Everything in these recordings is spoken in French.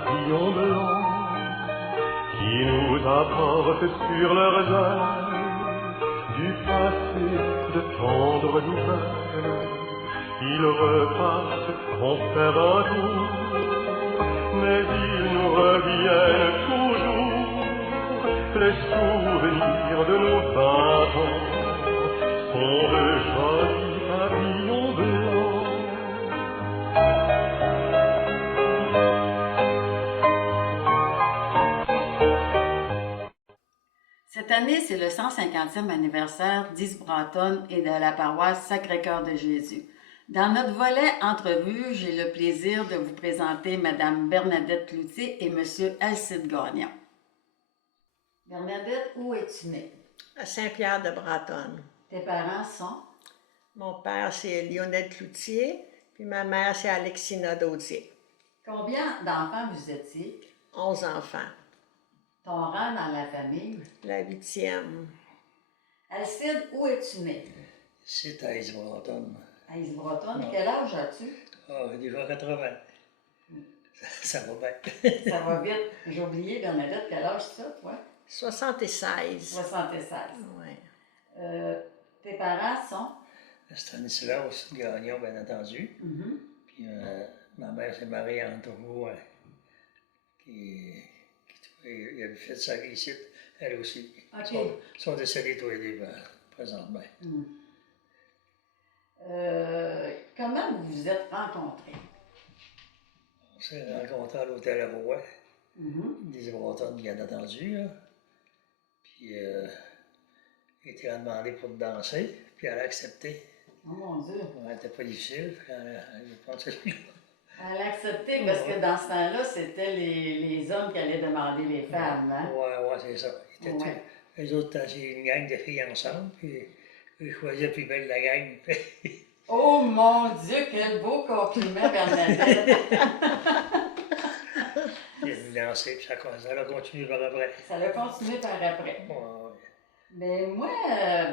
papillons blancs qui nous apportent sur leurs ailes du passé de tendres nouvelles. Ils repartent en faire un tour, mais ils nous reviennent toujours. Les souvenirs de nos 20 ans sont de jolis papillons blancs. Cette année, c'est le 150e anniversaire d'East-Broughton et de la paroisse Sacré-Cœur de Jésus. Dans notre volet entrevue, j'ai le plaisir de vous présenter Mme Bernadette Cloutier et M. Alcide Gagnon. Bernadette, où es-tu née? À Saint-Pierre-de-Broughton. Tes parents sont? Mon père, c'est Lionel Cloutier, puis ma mère, c'est Alexina Daudier. Combien d'enfants vous étiez? 11 enfants. Ton rang dans la famille? La 8e. Alcide, où es-tu né? C'est à East-Broughton. À East-Broughton. Quel âge as-tu? Déjà 80. Ça va bien. Ça va vite. J'ai oublié, Bernadette, quel âge c'est ça, toi? 76. 76. Oui. Tes parents sont? Stanislas Gagnon, bien entendu. Puis ma mère, c'est Marie-Anne Tourneau, qui a fait ça ici, elle aussi. OK. Ils sont décédés tous les deux, présentement. Comment vous vous êtes rencontrés? On s'est rencontrés à l'hôtel Arouet, des Broughton, bien entendu. Là. Puis, il était demandé pour danser, puis elle a accepté. Oh mon Dieu! Elle n'était pas difficile, je pense que Elle a accepté parce que dans ce temps-là, c'était les hommes qui allaient demander les femmes, hein? Ouais, c'est ça. Les autres, c'est une gang de filles ensemble, puis ils choisissaient la plus belle de la gang. Oh mon Dieu, quel beau compliment, Bernadette! Il a venu danser, puis ça a continué par après. Ça a continué par après. Ouais. Mais moi,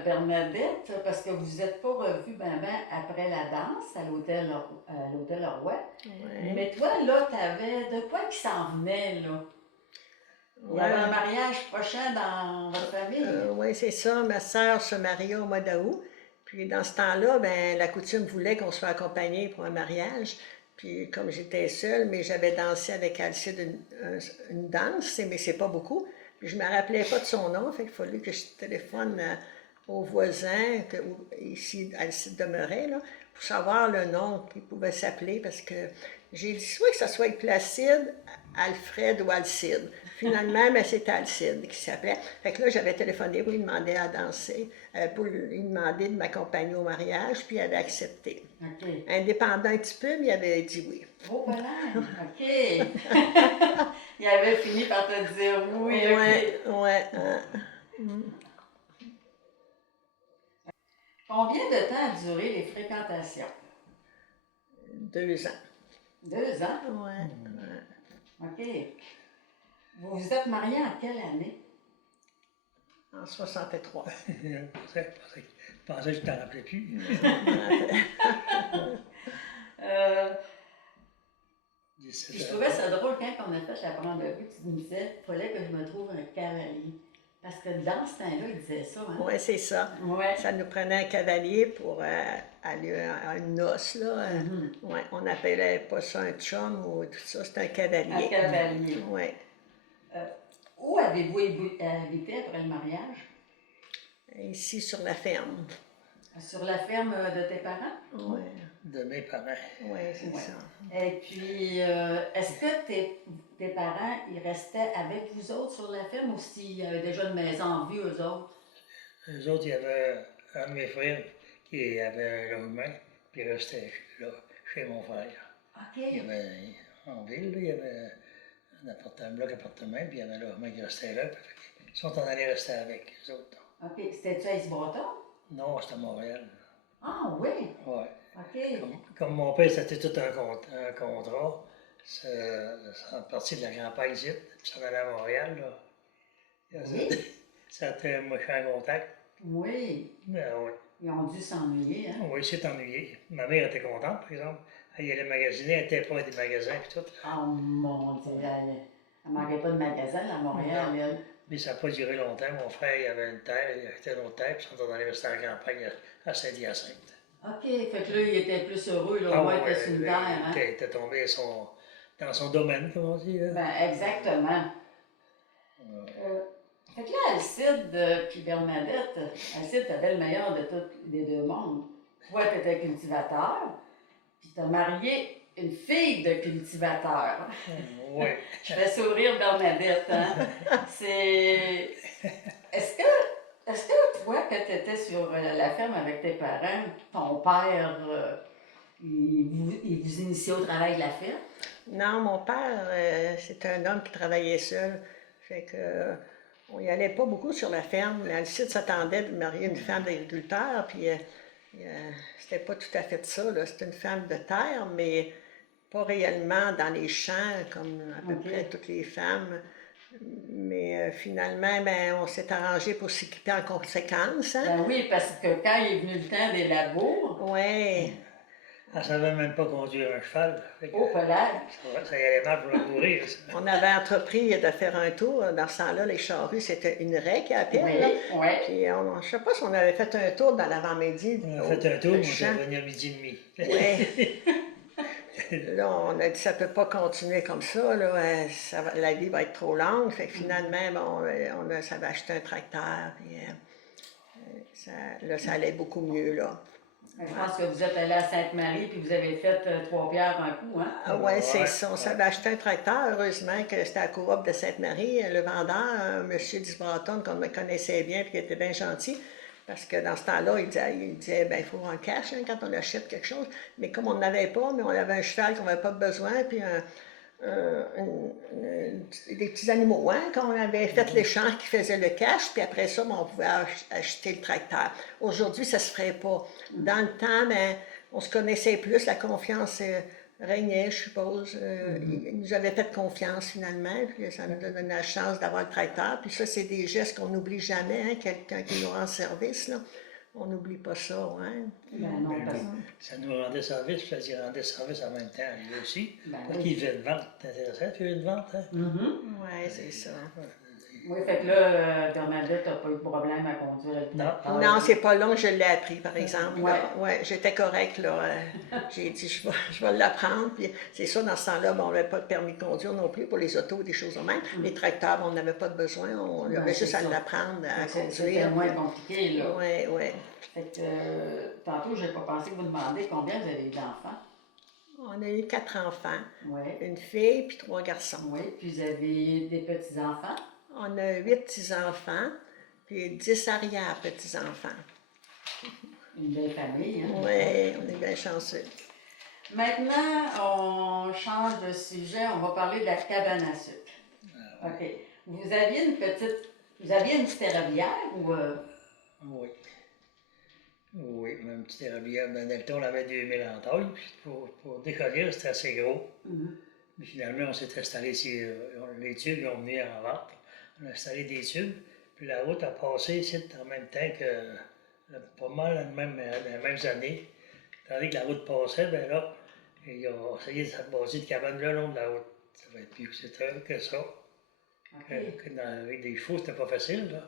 Bernadette, parce que vous n'êtes pas revus après la danse à l'hôtel Leroy, mais toi, là, t'avais de quoi qui s'en venait, là? Il y avait un mariage prochain dans votre famille? Oui, c'est ça. Ma sœur se marie au mois d'août. Puis dans ce temps-là, la coutume voulait qu'on soit accompagnés pour un mariage. Puis comme j'étais seule, mais j'avais dansé avec Alcide une danse, mais c'est pas beaucoup. Puis je ne me rappelais pas de son nom, fait qu'il fallait que je téléphone aux voisins, ici Alcide demeurait, là, pour savoir le nom qu'il pouvait s'appeler, parce que j'ai dit soit que ça soit Placide, Alfred ou Alcide. Finalement, c'était Alcide qui s'appelait. Fait que là, j'avais téléphoné pour lui demander à danser, pour lui demander de m'accompagner au mariage, puis il avait accepté. Okay. Indépendant un petit peu, mais il avait dit oui. Oh, voilà! OK! Il avait fini par te dire oui. Oui. Combien de temps a duré les fréquentations? 2 ans. 2 ans? Oui. OK. Vous vous êtes mariés en quelle année? En 63. Je pensais que je ne t'en rappelais plus. Je trouvais ça drôle quand on a fait la première vue, tu me disais qu'il fallait que je me trouve un cavalier. Parce que dans ce temps-là, il disait ça. Hein? Oui, c'est ça. Ouais. Ça nous prenait un cavalier pour aller à une noce. Là. Ouais, on n'appelait pas ça un chum ou tout ça, c'était un cavalier. Un cavalier. Oui. Où avez-vous habité après le mariage? Ici, sur la ferme. Sur la ferme de tes parents? Oui. De mes parents. Oui, c'est ça. Et puis, est-ce que tes parents, ils restaient avec vous autres sur la ferme ou s'il y avait déjà une maison en vue, eux autres? Eux autres, il y avait un de mes frères qui avait un logement, puis il restait là, chez mon frère. OK. Il y avait, en ville, là, il y avait un bloc appartement, puis il y avait un logement qui restait là. Puis ils sont en allés rester avec, eux autres. OK. C'était-tu à East-Broughton? Non, c'était à Montréal. Ah oui? Oui. OK. Comme mon père, c'était tout un contrat, ça partit de la Grand-Père ici, puis ça allait à Montréal, là. Oui. Ça a été un méchant contact. Oui. Ben, oui. Ils ont dû s'ennuyer, hein? Oui, c'est ennuyé. Ma mère était contente, par exemple. Elle allait magasiner, elle n'était pas des magasins et tout. Oh mon Dieu, elle ne manquait pas de magasin à Montréal, elle. Mais ça n'a pas duré longtemps. Mon frère, il avait une terre, il achetait une autre terre, puis ils sont allés rester en campagne à Saint-Hyacinthe. OK, fait que là, il était plus heureux, là, au moins que sur une terre, hein? Il était tombé dans son domaine, comme on dit. Là. Ben, exactement. Fait que là, Alcide puis Bernadette, Alcide, t'avais le meilleur de tous les deux mondes. Toi, t'étais cultivateur, puis t'as marié une fille de cultivateur. Oui. Je fais sourire Bernadette, hein? C'est... Est-ce que toi, quand t'étais sur la ferme avec tes parents, ton père, il vous initiait au travail de la ferme? Non, mon père, c'était un homme qui travaillait seul. Fait que on n'y allait pas beaucoup sur la ferme. Alcide s'attendait de marier une femme d'agriculteur, puis c'était pas tout à fait ça. C'était une femme de terre, mais pas réellement dans les champs, comme à peu près toutes les femmes. Mais finalement, ben, on s'est arrangé pour s'équiper en conséquence. Hein? Ben oui, parce que quand il est venu le temps des labours... Oui. Elle ne savait même pas conduire un cheval. Oh, voilà. Ça y allait mal pour la mourir. On avait entrepris de faire un tour. Dans ce temps-là, les charrues, c'était une raie qui appelle. Oui. Puis je ne sais pas si on avait fait un tour dans l'avant-midi. On a fait un tour, on est revenu à midi et demi. Oui. Là, on a dit ça ne peut pas continuer comme ça. Là, la vie va être trop longue. Fait que finalement, on s'avait acheté un tracteur. Puis, ça allait beaucoup mieux. Là. Je pense que vous êtes allé à Sainte-Marie puis vous avez fait 3 pierres un coup, hein? Ah oui, c'est ça. On s'avait acheté un tracteur. Heureusement que c'était à la coop de Sainte-Marie. Le vendeur, un monsieur d'Isbraton qu'on me connaissait bien et qui était bien gentil, parce que dans ce temps-là, il disait ben, il faut en cash hein, quand on achète quelque chose. Mais comme on n'avait pas, mais on avait un cheval qu'on n'avait pas besoin, puis des petits animaux, hein, qu'on avait fait les champs qui faisaient le cash, puis après ça, on pouvait acheter le tracteur. Aujourd'hui, ça ne se ferait pas. Dans le temps, ben, on se connaissait plus, la confiance régnait, je suppose. Il nous avait fait confiance finalement, puis ça nous donné la chance d'avoir le tracteur. Puis ça, c'est des gestes qu'on n'oublie jamais, hein, quelqu'un qui nous rend service, là. On n'oublie pas ça, hein? Ben non, parce... Ça nous rendait service, puis ça nous rendait service en même temps, lui aussi. Ben parce qu'il faisait une vente. C'est intéressant, tu fais une vente, hein? Oui, c'est ça. Oui, fait que là, Bernadette n'a pas eu de problème à conduire le tracteur. Non, c'est pas long, je l'ai appris, par exemple. Ouais, j'étais correcte, là. J'ai dit, je vais l'apprendre. Puis c'est ça, dans ce temps-là, on n'avait pas de permis de conduire non plus pour les autos, des choses de même. Les tracteurs, on n'avait pas de besoin. On avait juste à l'apprendre à conduire. C'était moins compliqué, là. Oui. Fait que, tantôt, je n'ai pas pensé vous demander combien vous avez d'enfants. On a eu 4 enfants. Oui. Une fille puis 3 garçons. Oui, puis vous avez des petits-enfants. On a 8 petits-enfants, puis 10 arrière-petits-enfants. Une belle famille, hein? Oui, on est bien chanceux. Maintenant, on change de sujet, on va parler de la cabane à sucre. OK. Vous aviez une petite érablière ou... Oui. Oui, une petite érablière. Dans le temps, on avait 2000 entailles, puis pour décoller, c'était assez gros. Mais finalement, on s'est installé ici, les tubes ils ont mis en vente. On a installé des tubes, puis la route a passé ici en même temps que pas mal dans les mêmes années. Tandis que la route passait, bien là, ils ont essayé de se bâtir de cabanes le long de la route. Ça va être plus que ça. Okay. Avec des chevaux, c'était pas facile, là.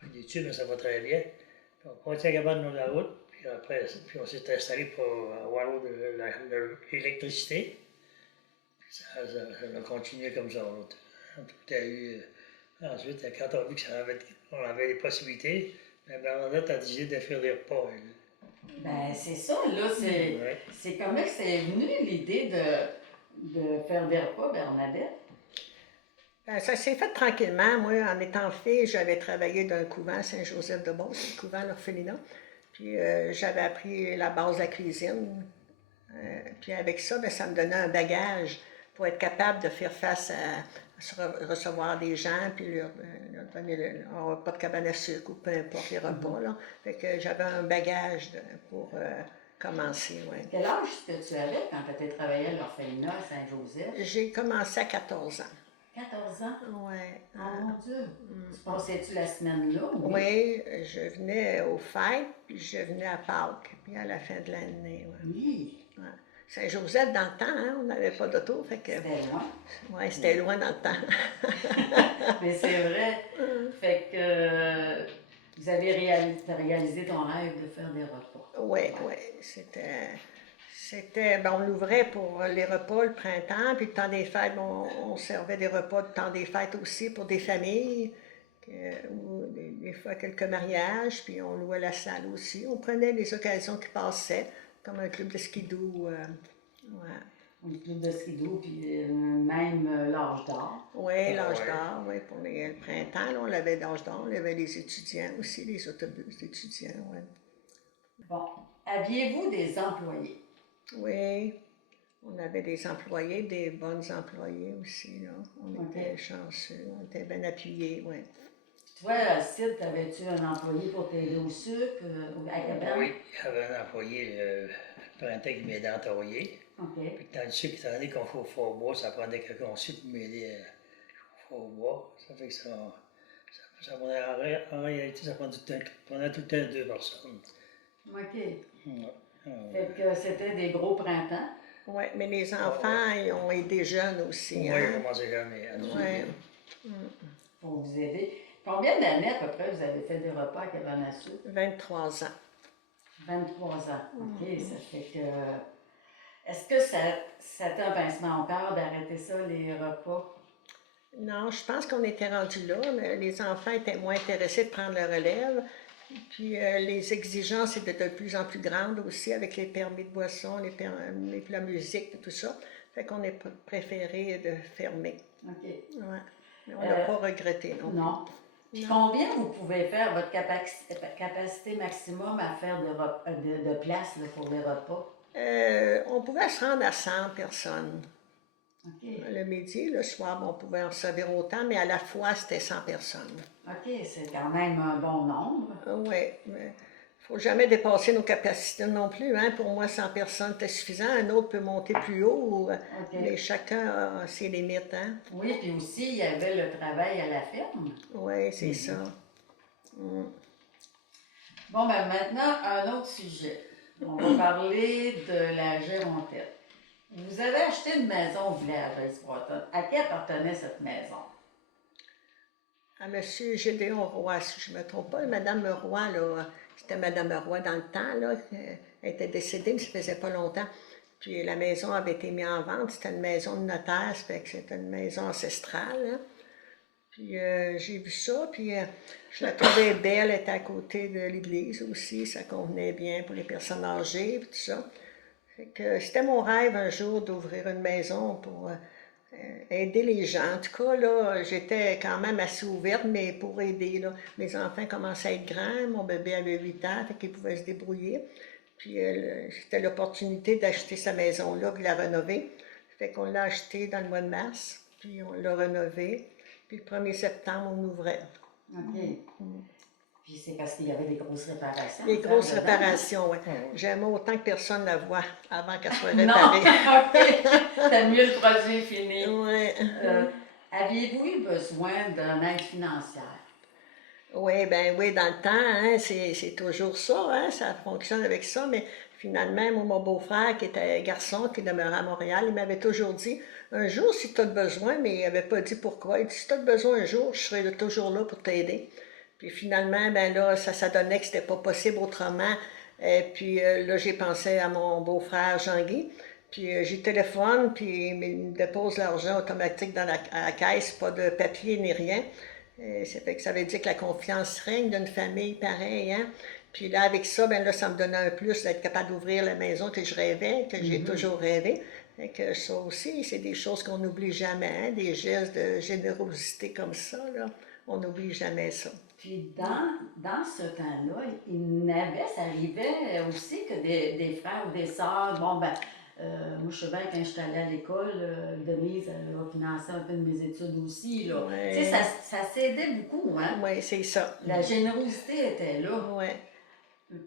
Avec des tubes, ça va très bien. Puis on partit la cabane le long de la route, puis après, on s'est installé pour avoir l'électricité. Ça a continué comme ça. Tout a eu. Ensuite, quand on a vu qu'on avait les possibilités, Bernadette a décidé de faire des repas. Ben, c'est ça, là. C'est comment que c'est venu l'idée de faire des repas, Bernadette? Ben, ça s'est fait tranquillement. Moi, en étant fille, j'avais travaillé dans un couvent à Saint-Joseph-de-Beauce, le couvent l'orphelinat. Puis j'avais appris la base de la cuisine. Puis avec ça, ben, ça me donnait un bagage pour être capable de faire face à recevoir des gens, puis leur donner un repas de cabane à sucre ou peu importe les repas. Là. Fait que j'avais un bagage pour commencer. Ouais. Quel âge est-ce que tu avais quand tu étais travaillé à l'orphelinat à Saint-Joseph? J'ai commencé à 14 ans. 14 ans? Oui. Oh mon Dieu! Tu passais-tu la semaine là? Oui, je venais aux fêtes, puis je venais à Pâques, puis à la fin de l'année. Ouais. Oui. Ouais. Saint-Joseph dans le temps, hein, on n'avait pas d'auto, fait que... C'était loin. Oui, c'était loin dans le temps. Mais c'est vrai. Fait que vous avez réalisé ton rêve de faire des repas. Oui, oui, ben, on l'ouvrait pour les repas le printemps, puis le temps des fêtes, on servait des repas le temps des fêtes aussi pour des familles, ou des fois quelques mariages, puis on louait la salle aussi. On prenait les occasions qui passaient, comme un club de skidoo. Un club de skidoo, puis même l'âge d'or. Oui, l'âge d'or, oui, pour le printemps, là, on avait l'âge d'or, on avait les étudiants aussi, les autobus d'étudiants, oui. Bon, aviez-vous des employés? Oui, on avait des employés, des bons employés aussi, là. On était chanceux, on était bien appuyés, oui. Toi, Sid, avais-tu un employé pour t'aider au sucre, à Cabane? Oui, il y avait un employé le printemps qui m'aidait à entailler. Puis dans le sucre, étant donné qu'on fait au Fort-Bois, ça prenait quelqu'un aussi pour m'aider au Fort-Bois. Ça fait que ça prenait, en réalité, ça prenait tout le temps 2 personnes. OK. Fait que c'était des gros printemps. Oui, mais les enfants, ils ont aidé jeunes aussi. Oui, hein? ils ont commencé jeunes, mais Oui. Pour vous aider. Combien d'années à peu près vous avez fait des repas à Cabane à sucre? 23 ans. 23 ans. OK, ça fait que... Est-ce que ça t'a un pincement au cœur d'arrêter ça, les repas? Non, je pense qu'on était rendu là, mais les enfants étaient moins intéressés de prendre la relève. Puis les exigences étaient de plus en plus grandes aussi avec les permis de boisson, la musique et tout ça. Fait qu'on a préféré de fermer. OK. Ouais. Mais on n'a pas regretté non plus. Non. Puis combien vous pouvez faire votre capacité maximum à faire de place là, pour les repas? On pouvait se rendre à 100 personnes. Okay. Le midi, le soir, on pouvait en servir autant, mais à la fois, c'était 100 personnes. OK, c'est quand même un bon nombre. Oui, mais il ne faut jamais dépasser nos capacités non plus. Hein? Pour moi, 100 personnes, c'est suffisant. Un autre peut monter plus haut, mais chacun a ses limites. Hein? Oui, puis aussi, il y avait le travail à la ferme. Oui, c'est ça. Bon, ben maintenant, un autre sujet. On va parler de la Gérontette. Vous avez acheté une maison au village à East-Breton. À qui appartenait cette maison? À M. Gédéon Roy, si je ne me trompe pas. Mme Roy, là, c'était Mme Roy dans le temps, là. Elle était décédée, mais ça faisait pas longtemps. Puis la maison avait été mise en vente. C'était une maison de notaire, ça fait que c'était une maison ancestrale. Hein. Puis j'ai vu ça, puis je la trouvais belle. Elle était à côté de l'église aussi. Ça convenait bien pour les personnes âgées, puis tout ça. Fait que c'était mon rêve un jour d'ouvrir une maison pour aider les gens. En tout cas, là, j'étais quand même assez ouverte, mais pour aider. Là. Mes enfants commençaient à être grands. Mon bébé avait 8 ans, fait qu'il pouvait se débrouiller. Puis c'était l'opportunité d'acheter sa maison-là, puis de la rénover. Fait qu'on l'a acheté dans le mois de mars, puis on l'a rénové. Puis le 1er septembre, on ouvrait. OK. Puis c'est parce qu'il y avait des grosses réparations. Des grosses réparations, oui. J'aime autant que personne la voie avant qu'elle soit réparée. Non, OK. T'aimes mieux le produit fini. Oui. Aviez-vous eu besoin d'une aide financière? Oui, ben oui, dans le temps, hein, c'est toujours ça, hein, ça fonctionne avec ça, mais finalement, mon beau-frère, qui était garçon, qui demeurait à Montréal, il m'avait toujours dit, un jour, si tu as besoin, mais il n'avait pas dit pourquoi, il dit, si tu as besoin un jour, je serai toujours là pour t'aider. Puis finalement, ben là, ça donnait que c'était pas possible autrement. Puis là, j'ai pensé à mon beau-frère Jean-Guy. Puis j'y téléphone, puis il me dépose l'argent automatique dans à la caisse, pas de papier ni rien. Ça veut dire que la confiance règne d'une famille pareille, hein. Puis là, avec ça, ben là, ça me donnait un plus d'être capable d'ouvrir la maison que je rêvais, que j'ai toujours rêvé. Fait que ça aussi, c'est des choses qu'on n'oublie jamais, hein, des gestes de générosité comme ça, là. On n'oublie jamais ça. Puis dans ce temps-là, ça arrivait aussi que des frères ou des sœurs, bon ben, moi je sais bien quand j'étais allée à l'école, Denise elle a financé un peu de mes études aussi, là. Ouais. Tu sais, ça s'aidait beaucoup, hein? Oui, c'est ça. La générosité était là. Oui.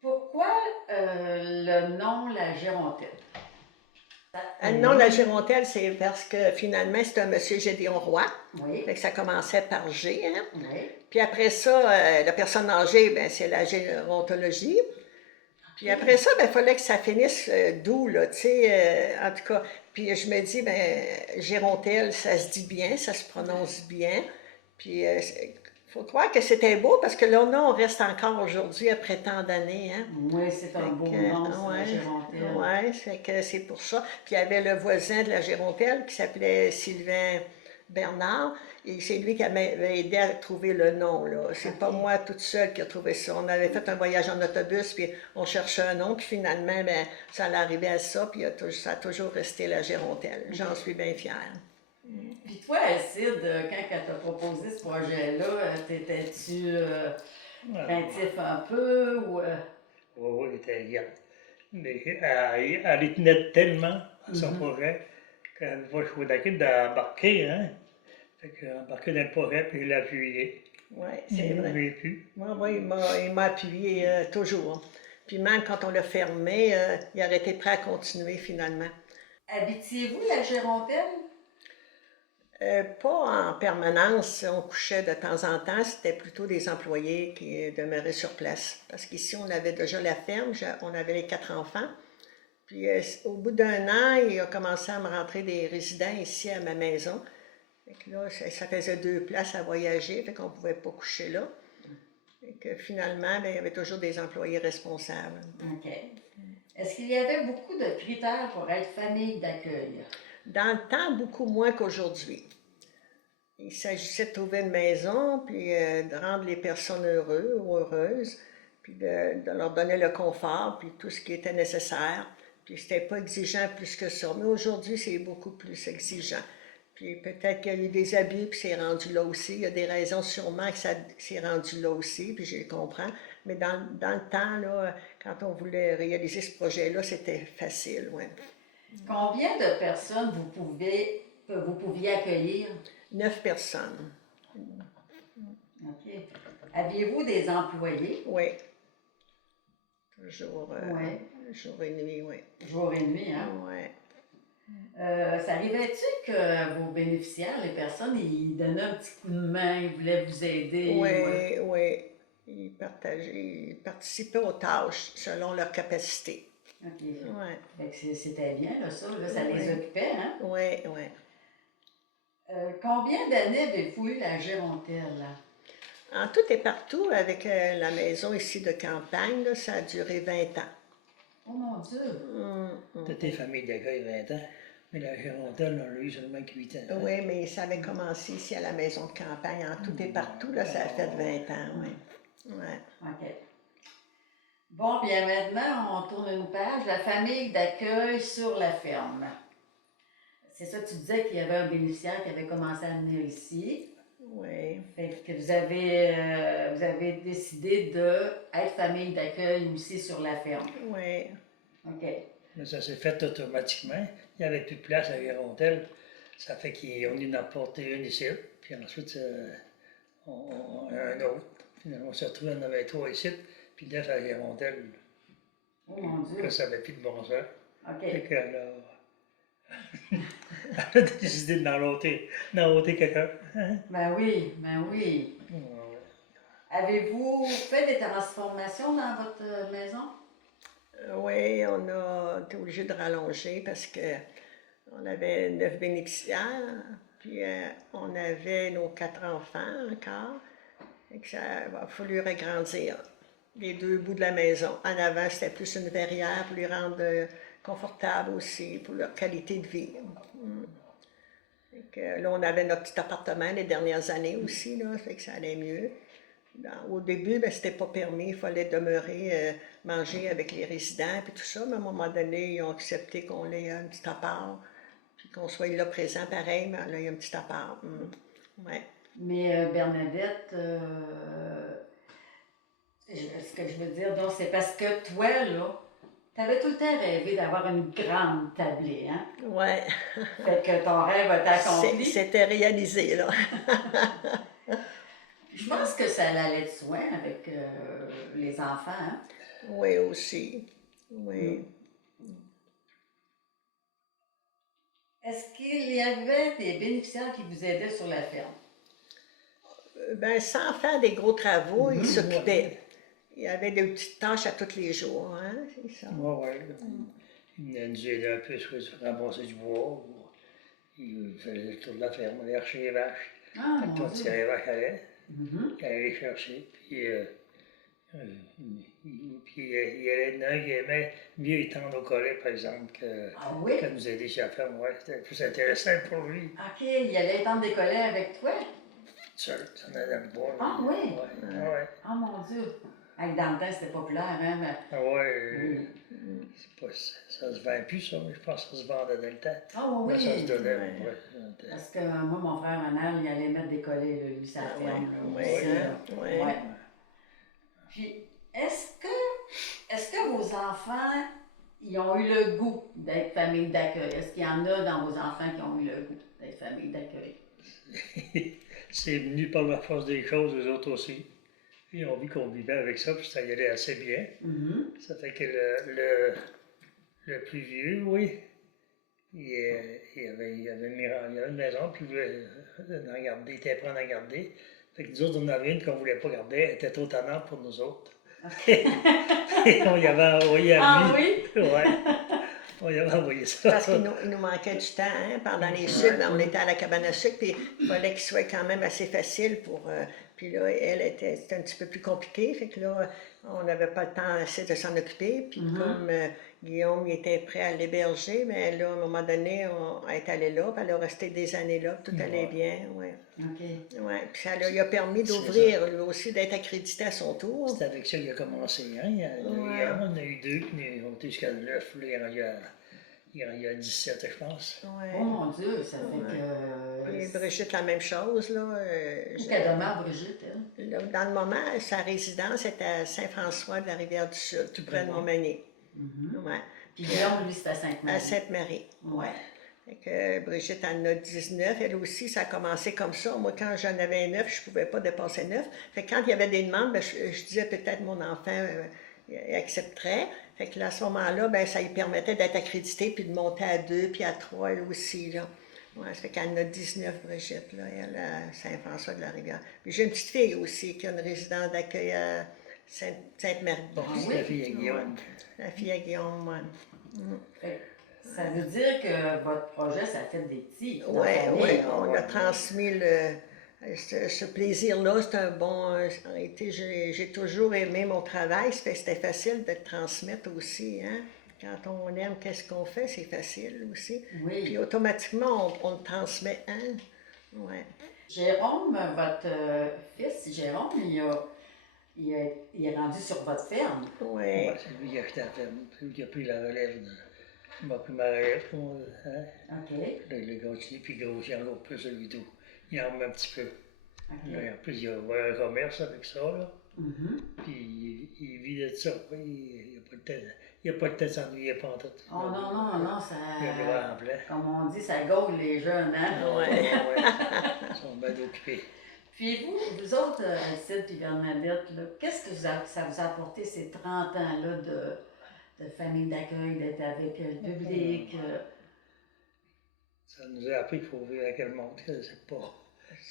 Pourquoi le nom La Gérontette? Non, la Gérontelle, c'est parce que finalement, c'est un monsieur Gédéon Roy. Oui. Fait que ça commençait par G. Hein? Oui. Puis après ça, la personne âgée, ben, c'est la gérontologie. Puis après ça, il fallait que ça finisse doux, là, tu sais, en tout cas. Puis je me dis, Gérontel, ça se dit bien, ça se prononce bien. Puis il faut croire que c'était beau, parce que là, on reste encore aujourd'hui, après tant d'années, hein. Oui, c'est un beau nom, ça, la Gérontel. Oui, c'est pour ça. Puis il y avait le voisin de la Gérontel qui s'appelait Sylvain Bernard, et c'est lui qui m'avait aidé à trouver le nom, là. C'est pas moi toute seule qui a trouvé ça. On avait fait un voyage en autobus, puis on cherchait un nom, puis finalement, ça allait arriver à ça, puis ça a toujours resté la Gérontel. J'en suis bien fière. Puis toi, Sid, quand elle t'a proposé ce projet-là, t'étais-tu craintif un peu ou... Oui, il était regarde. Mais elle y tenait tellement à son projet qu'elle n'avait pas le choix d'embarquer, hein. Fait qu'elle a embarqué dans le projet, puis il l'a appuyé. Oui, c'est vrai. Pu. Oui, il m'a appuyé toujours. Puis même quand on l'a fermé, il aurait été prêt à continuer finalement. Habitiez-vous la Gérontel? Pas en permanence, on couchait de temps en temps, c'était plutôt des employés qui demeuraient sur place. Parce qu'ici, on avait déjà la ferme, on avait les 4 enfants. Puis au bout d'1 an, il a commencé à me rentrer des résidents ici à ma maison. Fait que là, ça faisait 2 places à voyager, fait qu'on ne pouvait pas coucher là. Fait que finalement, il y avait toujours des employés responsables. OK. Est-ce qu'il y avait beaucoup de critères pour être famille d'accueil? Dans le temps, beaucoup moins qu'aujourd'hui. Il s'agissait de trouver une maison, puis de rendre les personnes heureuses ou heureuses, puis de leur donner le confort, puis tout ce qui était nécessaire. Puis c'était pas exigeant plus que ça. Mais aujourd'hui, c'est beaucoup plus exigeant. Puis peut-être qu'il y a eu des abus, puis c'est rendu là aussi. Il y a des raisons sûrement que ça s'est rendu là aussi, puis je les comprends. Mais dans le temps, là, quand on voulait réaliser ce projet-là, c'était facile, oui. Combien de personnes vous pouviez accueillir? 9 personnes. OK. Aviez-vous des employés? Oui. Jour et nuit, oui. Jour et nuit, hein? Oui. Ça arrivait-tu que vos bénéficiaires, les personnes, ils donnaient un petit coup de main, ils voulaient vous aider? Oui. Ils participaient aux tâches selon leur capacité. OK. Ouais. C'était bien, là, ça. Là, ça les occupait, hein? Oui. Combien d'années avez-vous eu la Gérontel? En tout et partout, avec la maison ici de campagne, là, ça a duré 20 ans. Oh mon Dieu! Toutes les familles d'accueil 20 ans, mais la Gérontel, on l'a eu seulement 8 ans. Oui, mais ça avait commencé ici à la maison de campagne. En tout et partout, là, ça a fait 20 ans, oui. Ouais. OK. Bon, bien maintenant, on tourne une page. La famille d'accueil sur la ferme. C'est ça, tu disais qu'il y avait un bénéficiaire qui avait commencé à venir ici. Oui. Fait que vous avez décidé d'être famille d'accueil aussi sur la ferme. Oui. OK. Mais ça s'est fait automatiquement. Il n'y avait plus de place à Gérontel. Ça fait qu'on en a porté une ici, puis ensuite, un autre. Finalement, on s'est retrouvé, on avait 3 ici, puis 9 à Gérontel. Oh mon Dieu! Que ça n'avait plus de bon sens. OK. Fait qu'elle a décidé d'enlôter quelqu'un. Hein? Ben oui. Ouais. Avez-vous fait des transformations dans votre maison? Oui, on a été obligé de rallonger parce qu'on avait 9 bénéficiaires, puis on avait nos 4 enfants encore. Et que ça a fallu agrandir les 2 bouts de la maison. En avant, c'était plus une verrière pour les rendre confortables aussi, pour leur qualité de vie. Et que, là, on avait notre petit appartement les dernières années aussi, là, fait que ça allait mieux. Au début, c'était pas permis, il fallait demeurer, manger avec les résidents, puis tout ça, mais à un moment donné, ils ont accepté qu'on ait un petit appart, puis qu'on soit là présent pareil, mais là, il y a un petit appart. Ouais. Mais Bernadette, ce que je veux dire, donc, c'est parce que toi, là, t'avais tout le temps rêvé d'avoir une grande tablée, hein? Ouais. Fait que ton rêve a été accompli. C'était réalisé, là. Je pense que ça allait de soi avec les enfants, hein? Oui, aussi. Oui. Est-ce qu'il y avait des bénéficiaires qui vous aidaient sur la ferme? Sans faire des gros travaux, ils s'occupaient. il y avait des petites tâches à tous les jours, hein, c'est ça. Oui, il venait nous aider un peu sur ramasser du bois. Il faisait le tour de la ferme, aller chercher les vaches. Ah, Fait que mon toi, Dieu. tu les vaches allaient, Mhm. il allait les chercher. Puis, il y avait un qui aimait mieux étendre au collet, par exemple, Ah oui? que nous aider chez la ferme. Ouais, c'était plus intéressant pour lui. OK, il allait étendre des collets avec toi? Seul, ça en allait dans le bois. Ah oui? Ouais. Ah, mon Dieu. Hey, dans le temps, c'était populaire, hein? Ah ouais, c'est pas, ça se vend plus, ça, mais je pense que ça se vendait dans le temps. Ah oui, Mais ça se donnait, Ouais. ouais. Parce que moi, mon frère Manal, il allait mettre des collets, là, lui, ça Ah ferme. ouais, là, aussi, ouais, là. ouais. Ouais. Puis, est-ce que vos enfants, ils ont eu le goût d'être famille d'accueil? Est-ce qu'il y en a dans vos enfants qui ont eu le goût d'être famille d'accueil? C'est venu par la force des choses, eux autres aussi. Ils ont vu qu'on vivait avec ça, puis ça y allait assez bien. Mhm. Ça fait que le plus vieux, oui, il avait une maison, puis il voulait en garder, il était prêt à en garder. Fait que nous autres, on en avait une qu'on ne voulait pas garder, elle était trop tannante pour nous autres. Et on y avait envoyé à Ah lui. oui? Ouais. On y avait envoyé ça. Parce qu'il nous manquait du temps, hein? Pendant les sucres, on était à la cabane à sucre, puis il fallait qu'il soit quand même assez facile pour... puis là, c'était un petit peu plus compliqué, fait que là, on n'avait pas le temps assez de s'en occuper. Puis comme Guillaume il était prêt à l'héberger, mais là, à un moment donné, on est allé là, puis elle a resté des années là, puis tout allait bien, ouais. OK. Ouais, puis ça lui a permis d'ouvrir, lui aussi, d'être accrédité à son tour. C'est avec ça qu'il a commencé. Hein? Il en a eu deux, puis on était jusqu'à 9, là, il y a 17, je pense. Ouais. Oh mon Dieu, ça fait Et que... Brigitte, la même chose, là. Où qu'elle demeure, Brigitte, elle? Là, dans le moment, sa résidence était à Saint-François de la Rivière-du-Sud, tout près de Montmagny. Ouais. Puis Guillaume, lui, c'est à Sainte-Marie. À Sainte-Marie. Ouais. Fait que Brigitte en a 19. Elle aussi, ça a commencé comme ça. Moi, quand j'en avais 9, je ne pouvais pas dépasser 9. Fait que quand il y avait des demandes, ben, je disais peut-être mon enfant il accepterait. Fait que là, à ce moment-là, ben, ça lui permettait d'être accrédité puis de monter à 2 puis à 3, elle aussi. Là. Ouais, ça fait qu'elle en a 19, Brigitte, là, elle à Saint-François de la Rivière. Puis j'ai une petite fille aussi qui a une résidence d'accueil à Sainte-Marie. Bon, c'est la fille à Guillaume. La fille à Guillaume, ouais. Fait que ça veut dire que votre projet, ça fait des petits. dans la Oui, famille, oui, là. on a transmis ce plaisir-là. C'est un bon. En réalité, j'ai toujours aimé mon travail. C'était facile de le transmettre aussi. Hein? Quand on aime qu'est-ce qu'on fait, c'est facile aussi. Oui. Puis automatiquement, on le transmet. Hein? Ouais. Jérôme, votre fils, Jérôme, il est rendu sur votre ferme. Oui. Ouais, c'est lui qui a acheté la ferme. C'est lui qui a pris la relève. Il m'a pris ma relève. Hein? OK. Là, il a continué, puis il grossit encore plus, lui tout. Il en met un petit peu. OK. Là, en plus, il a ouvert un commerce avec ça, là. Mhm. Puis il vit de ça. Il n'a pas le temps de s'ennuyer pas en tout. Oh non, non, non, ça... Il a le droit en plein. Comme on dit, ça gaulle les jeunes, hein? Ouais. Ils sont bien occupés. Puis vous autres, Alcide et Bernadette, là, qu'est-ce que ça vous a apporté ces 30 ans-là de famille d'accueil, d'être avec le public? Ça nous a appris qu'il faut vivre avec le monde. C'est pas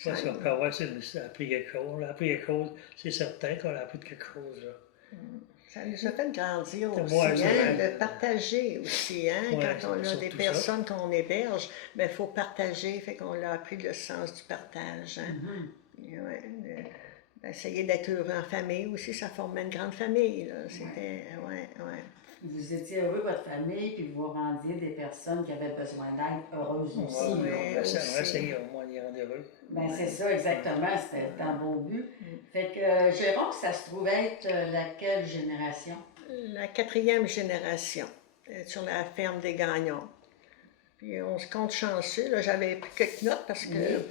ça qu'on va voir, ça a appris quelque chose. On a appris quelque chose. C'est certain qu'on a appris quelque chose. Là. Ça nous a fait grandir C'est aussi, moi, hein, c'est vrai. de partager aussi. Hein, Ouais, quand on a c'est des surtout personnes qu'on héberge, il faut partager. Fait qu'on a appris le sens du partage. Hein. Ouais, d'essayer d'être heureux en famille aussi, ça formait une grande famille. C'était, ouais. Vous étiez heureux, votre famille, puis vous rendiez des personnes qui avaient besoin d'aide heureuses aussi. Oui, là. On va aussi. essayer au moins de les rendre heureux. Ben, c'est ça, exactement. C'était un beau but. Fait que, Jérôme, ça se trouve être laquelle génération? La 4e génération, sur la ferme des Gagnons. Puis on se compte chanceux. Là, j'avais pris quelques notes parce que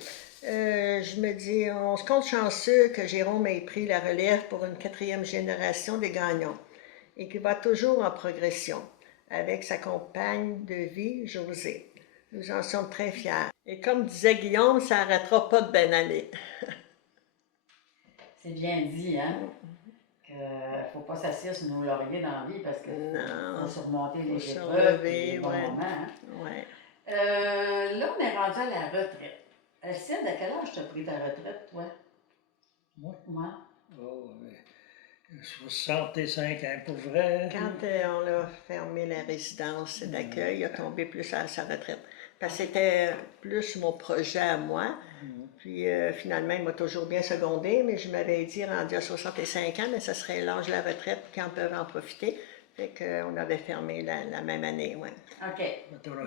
je me dis, on se compte chanceux que Jérôme ait pris la relève pour une 4e génération des Gagnons et qui va toujours en progression avec sa compagne de vie, Josée. Nous en sommes très fiers. Et comme disait Guillaume, ça n'arrêtera pas de bien aller. C'est bien dit, hein? Qu'il ne faut pas s'asseoir sur nos lauriers dans la vie parce qu'il faut surmonter les se épreuves relever, et les bons ouais. moments. Hein? Ouais. Là, on est rendu à la retraite. Alcide, à quel âge tu as pris ta retraite, toi? Moi? Moi? Oh, 65 ans pour vrai. Quand on a fermé la résidence d'accueil, il a tombé plus à sa retraite. Parce que c'était plus mon projet à moi. Puis finalement, il m'a toujours bien secondé, mais je m'avais dit, rendu à 65 ans, mais ça serait l'âge de la retraite, quand on peut en profiter. Fait qu'on avait fermé la même année, oui. OK.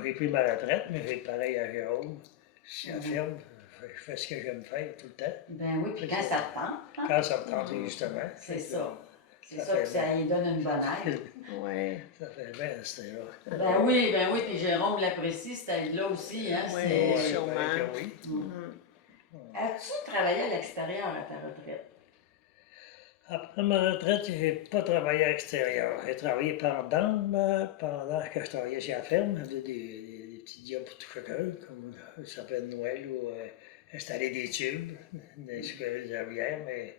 J'ai pris ma retraite, mais j'ai pareil à Jérôme. Je suis à la ferme, je fais ce que j'aime faire tout le temps. Ben oui, puis quand ça te tente. Hein? Quand ça me tente, justement. C'est ça. C'est ça, puis ça lui donne une bonne aide. Oui. Ça fait bien rester là. Ben oui, puis Jérôme l'apprécie, cette aide-là aussi. Hein? Oui, sûrement. Oui. As-tu travaillé à l'extérieur à ta retraite? Après ma retraite, je n'ai pas travaillé à l'extérieur. J'ai travaillé pendant que je travaillais chez la ferme, des petits jobs pour tout chacun, comme ça s'appelle Noël, ou installer des tubes, des rivières, mais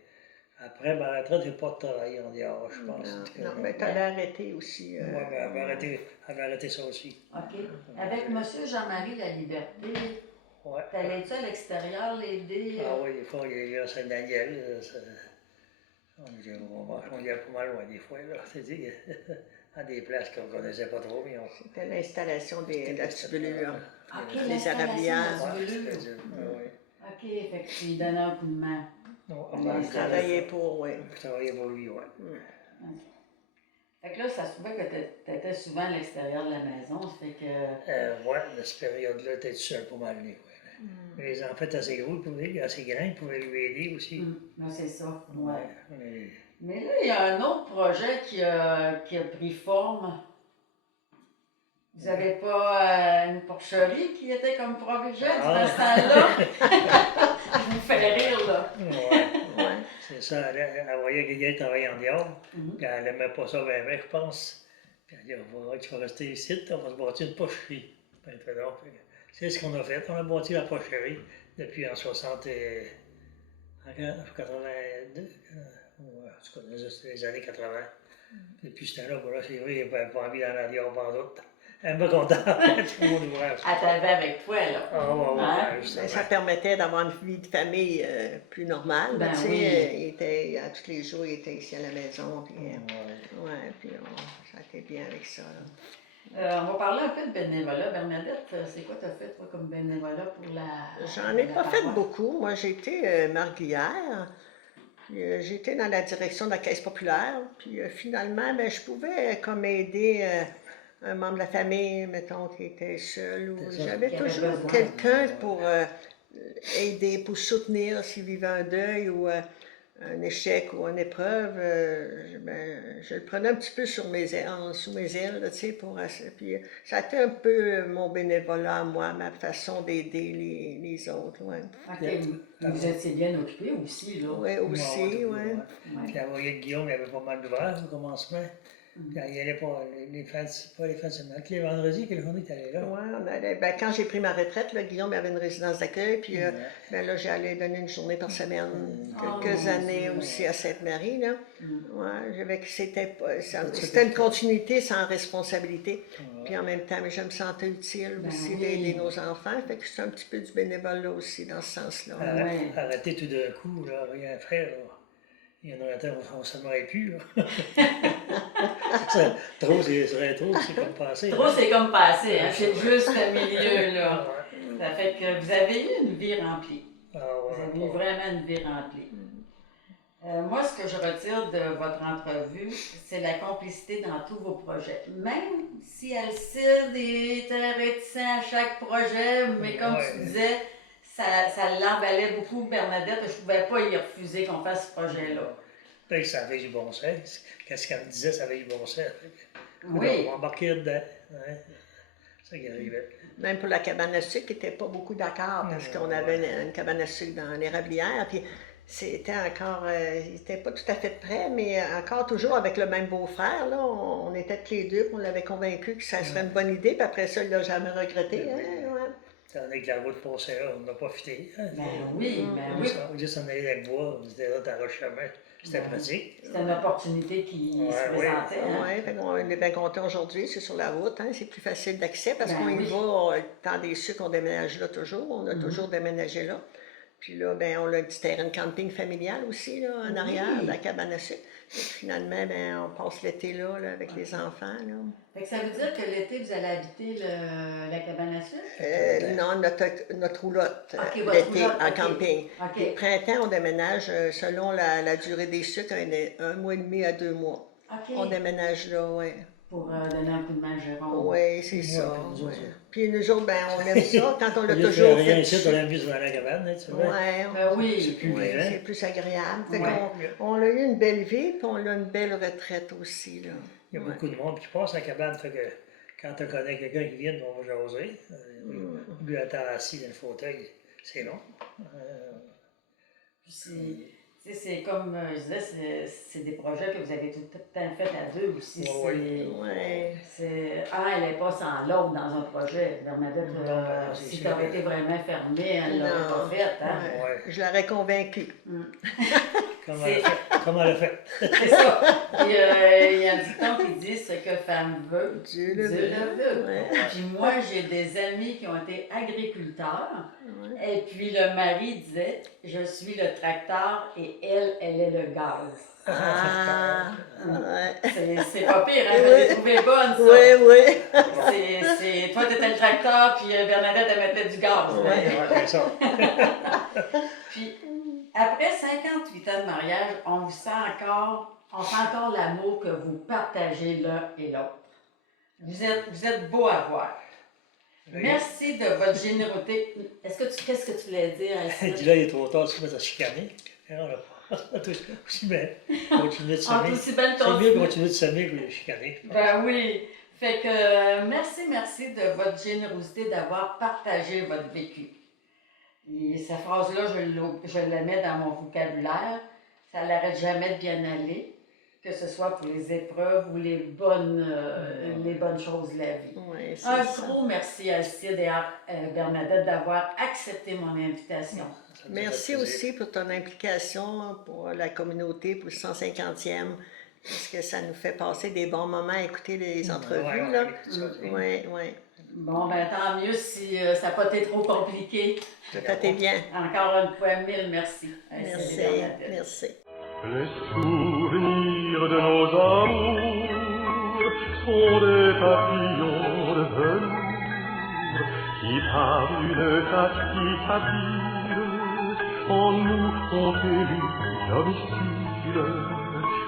après ma retraite, je n'ai pas travaillé en dehors, je pense. Non, mais tu avais arrêté aussi. Oui, mais elle avait arrêté ça aussi. OK. Avec M. Jean-Marie Laliberté, Ouais. t'allais-tu à l'extérieur l'aider? Ah oui, des fois, il y a Saint-Daniel. On y a pas mal loin des fois, là. C'est-à-dire, à des places qu'on ne connaissait pas trop. Mais C'était l'installation de la tubulure. OK, les arablières. Oui. OK, fait que tu lui donnais un coup de main. On travaillait pour, oui. Je travaillais pour lui, oui. Fait que là, ça se trouvait que tu étais souvent à l'extérieur de la maison, ça fait que... Oui, dans cette période-là, tu étais seul pour m'amener. Les enfants étaient assez gros, assez grands, ils pouvaient lui aider aussi. Ben, c'est ça, ouais. Mais là, il y a un autre projet qui a pris forme. Vous n'avez pas une porcherie qui était comme projet dans ce temps-là? Je vous fais rire, là. Oui, c'est ça. Elle voyait quelqu'un travailler en dehors, puis elle n'aimait pas ça bien, je pense. Puis elle dit, tu vas rester ici, on va se bâtir une porcherie. C'est ce qu'on a fait. On a bâti la porcherie depuis en 82, en tout cas, les années 80. Depuis ce temps-là, voilà, c'est vrai, il n'avait pas envie d'aller en dehors pendant d'autres. Elle me contente, tout le monde ouvrage. Elle t'avait avec toi, là. Ah, ouais, ça permettait d'avoir une vie de famille plus normale. Ben, tu sais, oui. tous les jours, il était ici à la maison. Puis, puis ça a été bien avec ça. Là. On va parler un peu de bénévolat. Bernadette, c'est quoi tu as fait, toi, comme bénévolat pour la... J'en ai pas fait beaucoup. Moi, j'ai été marguillère. J'étais dans la direction de la Caisse populaire. Puis finalement, ben, je pouvais comme aider un membre de la famille, mettons, qui était seul. J'avais toujours quelqu'un pour aider, pour soutenir s'il vivait un deuil ou un échec ou une épreuve. Je le prenais un petit peu sous mes ailes, tu sais, puis ça a été un peu mon bénévolat à moi, ma façon d'aider les autres. Ouais. Vous étiez bien occupé aussi, là. Oui, aussi, oui. Puis elle voyait que Guillaume, il avait pas mal d'ouvrages au commencement. Puis il n'y allait pas les fins de semaine. Les vendredis, quelle journée tu allais là? Oui, on allait. Ben, quand j'ai pris ma retraite, là, Guillaume avait une résidence d'accueil, puis ben, là, j'allais donner une journée par semaine, quelques années aussi à Sainte-Marie. Là. C'était une continuité sans responsabilité. Puis en même temps, mais je me sentais utile aussi d'aider nos enfants. Fait que c'est un petit peu du bénévolat aussi dans ce sens-là. Arrêter tout d'un coup, là, rien à faire. Là. Il y en aurait temps, on ne s'aimerait plus. Trop, c'est comme passé. Trop, c'est comme passé. Hein? C'est juste le milieu, là. Ça fait que vous avez eu une vie remplie. Vous avez eu vraiment une vie remplie. Moi, ce que je retire de votre entrevue, c'est la complicité dans tous vos projets. Même si Alcide était réticent à chaque projet, mais comme tu disais, ça l'emballait beaucoup, Bernadette. Je ne pouvais pas y refuser qu'on fasse ce projet-là. Ben, ça avait du bon sens. Qu'est-ce qu'elle me disait, ça avait du bon sens. Oui. On embarquait dedans. C'est ça qui arrivait. Même pour la cabane à sucre, qui n'était pas beaucoup d'accord, parce qu'on avait une cabane à sucre dans l'érablière. Puis c'était encore, il n'était pas tout à fait prêt, mais encore toujours avec le même beau-frère. Là, on était tous les deux, puis on l'avait convaincu que ça serait une bonne idée, puis après ça, il ne l'a jamais regretté. Avec la route passée là, on n'a pas fité. Ben oui, ben oui. On dit s'en allait dans le bois, on était là dans le chemin. C'était pratique. C'était une opportunité qui se présentait. Oui, on est bien content aujourd'hui, c'est sur la route, c'est plus facile d'accès parce qu'on y va, tant des sucres, on déménage là toujours, on a toujours déménagé là. Puis là, ben, on a un petit terrain de camping familial aussi, là, en arrière, de la cabane à sucre. Finalement, ben, on passe l'été là, avec les enfants. Là. Fait que ça veut dire que l'été, vous allez habiter la cabane à sucre? Non, notre roulotte, Votre l'été, roulotte, en camping. OK. Le printemps, on déménage selon la durée des sucres, un mois et demi à 2 mois. OK. On déménage là, oui. Pour donner un coup de main à Jérôme. Oui, c'est ça. Ouais. Puis nous autres, ben, on aime ça quand on l'a Au lieu de toujours faire rien fait. ici, on l'a mis dans la cabane, hein, tu vois. Ouais, Oui. C'est plus ouais, vivant. c'est plus agréable. Fait Ouais. on a eu une belle vie, puis on a une belle retraite aussi. Là. Il y a beaucoup de monde qui passe à la cabane, fait que quand tu connais quelqu'un qui vient, on va jaser. Lui attend assis dans le fauteuil, c'est long. C'est comme je disais, c'est des projets que vous avez tout le temps fait à deux aussi. Ouais. Elle n'est pas sans l'autre dans un projet. Bernadette, si tu avais été vraiment fermée, elle ne l'aurait pas fait. Hein? Ouais. Je l'aurais convaincue. Comment elle a fait? C'est ça. Il y a un dicton qui dit ce que femme veut, Dieu Dieu le veut. Ouais. Puis moi, j'ai des amis qui ont été agriculteurs. Et puis le mari disait, je suis le tracteur et elle est le gaz. Ah, ouais. C'est pas pire, hein? Je l'ai trouvé bonne, ça. Oui. Toi, t'étais le tracteur, puis Bernadette, elle mettait du gaz. Ouais, ça. Puis, après 58 ans de mariage, on sent encore l'amour que vous partagez l'un et l'autre. Vous êtes beau à voir. Merci de votre générosité. Qu'est-ce que tu voulais dire? Elle dit là, il est trop tard, tu vas te chicaner. Aussi bien, continuer de s'aimer. Aussi belle C'est mieux continuer de s'aimer que de chicaner. Ben oui. Fait que merci de votre générosité d'avoir partagé votre vécu. Et cette phrase-là, je la mets dans mon vocabulaire. Ça n'arrête jamais de bien aller, que ce soit pour les épreuves ou les bonnes choses de la vie. Ouais, Gros merci à Alcide et à Bernadette d'avoir accepté mon invitation. Merci aussi pour ton implication pour la communauté, pour le 150e, parce que ça nous fait passer des bons moments à écouter les entrevues. Là. Oui. Bon, ben tant mieux si ça n'a pas été trop compliqué. Tout a été bien. Encore une fois, mille merci. Merci. Les souvenirs de nos amours sont des papillons de velours qui par une tactique habile en nous ont élu domicile.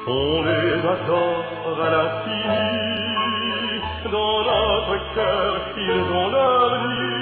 On les adore à l'infini, dans notre cœur ils ont leur lit.